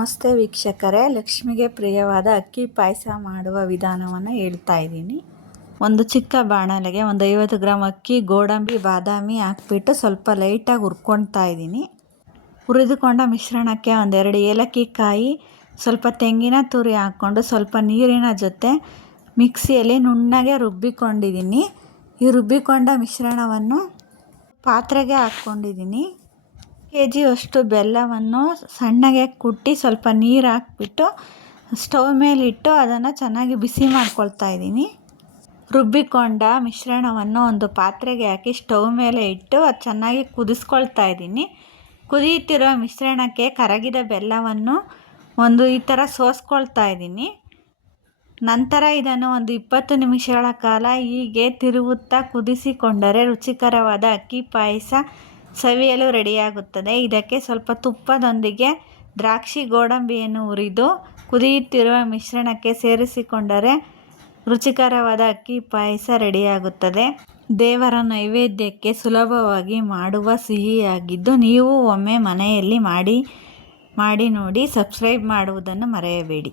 ನಮಸ್ತೆ ವೀಕ್ಷಕರೇ. ಲಕ್ಷ್ಮಿಗೆ ಪ್ರಿಯವಾದ ಅಕ್ಕಿ ಪಾಯಸ ಮಾಡುವ ವಿಧಾನವನ್ನು ಹೇಳ್ತಾ ಇದ್ದೀನಿ. ಒಂದು ಚಿಕ್ಕ ಬಾಣಲೆಗೆ ಒಂದು ಐವತ್ತು ಗ್ರಾಮ್ ಅಕ್ಕಿ, ಗೋಡಂಬಿ, ಬಾದಾಮಿ ಹಾಕ್ಬಿಟ್ಟು ಸ್ವಲ್ಪ ಲೈಟಾಗಿ ಹುರ್ಕೊಳ್ತಾ ಇದ್ದೀನಿ. ಹುರಿದುಕೊಂಡ ಮಿಶ್ರಣಕ್ಕೆ ಒಂದೆರಡು ಏಲಕ್ಕಿ ಕಾಯಿ, ಸ್ವಲ್ಪ ತೆಂಗಿನ ತುರಿ ಹಾಕ್ಕೊಂಡು ಸ್ವಲ್ಪ ನೀರಿನ ಜೊತೆ ಮಿಕ್ಸಿಯಲ್ಲಿ ನುಣ್ಣಗೆ ರುಬ್ಬಿಕೊಂಡಿದ್ದೀನಿ. ಈ ರುಬ್ಬಿಕೊಂಡ ಮಿಶ್ರಣವನ್ನು ಪಾತ್ರೆಗೆ ಹಾಕ್ಕೊಂಡಿದ್ದೀನಿ. ಕೆ ಜಿಯಷ್ಟು ಬೆಲ್ಲವನ್ನು ಸಣ್ಣಗೆ ಕುಟ್ಟಿ ಸ್ವಲ್ಪ ನೀರು ಹಾಕ್ಬಿಟ್ಟು ಸ್ಟವ್ ಮೇಲಿಟ್ಟು ಅದನ್ನು ಚೆನ್ನಾಗಿ ಬಿಸಿ ಮಾಡ್ಕೊಳ್ತಾ ಇದ್ದೀನಿ. ರುಬ್ಬಿಕೊಂಡ ಮಿಶ್ರಣವನ್ನು ಒಂದು ಪಾತ್ರೆಗೆ ಹಾಕಿ ಸ್ಟವ್ ಮೇಲೆ ಇಟ್ಟು ಅದು ಚೆನ್ನಾಗಿ ಕುದಿಸ್ಕೊಳ್ತಾ ಇದ್ದೀನಿ. ಕುದಿಯುತ್ತಿರುವ ಮಿಶ್ರಣಕ್ಕೆ ಕರಗಿದ ಬೆಲ್ಲವನ್ನು ಒಂದು ಈ ಥರ ಸೋಸ್ಕೊಳ್ತಾ ಇದ್ದೀನಿ. ನಂತರ ಇದನ್ನು ಒಂದು ಇಪ್ಪತ್ತು ನಿಮಿಷಗಳ ಕಾಲ ಹೀಗೆ ತಿರುಗುತ್ತಾ ಕುದಿಸಿಕೊಂಡರೆ ರುಚಿಕರವಾದ ಅಕ್ಕಿ ಪಾಯಸ ಸವಿಯಲು ರೆಡಿಯಾಗುತ್ತದೆ. ಇದಕ್ಕೆ ಸ್ವಲ್ಪ ತುಪ್ಪದೊಂದಿಗೆ ದ್ರಾಕ್ಷಿ ಗೋಡಂಬಿಯನ್ನು ಹುರಿದು ಕುದಿಯುತ್ತಿರುವ ಮಿಶ್ರಣಕ್ಕೆ ಸೇರಿಸಿಕೊಂಡರೆ ರುಚಿಕರವಾದ ಅಕ್ಕಿ ಪಾಯಸ ರೆಡಿಯಾಗುತ್ತದೆ. ದೇವರ ನೈವೇದ್ಯಕ್ಕೆ ಸುಲಭವಾಗಿ ಮಾಡುವ ಸಿಹಿಯಾಗಿದ್ದು ನೀವು ಒಮ್ಮೆ ಮನೆಯಲ್ಲಿ ಮಾಡಿ ಮಾಡಿ ನೋಡಿ, ಸಬ್ಸ್ಕ್ರೈಬ್ ಮಾಡುವುದನ್ನು ಮರೆಯಬೇಡಿ.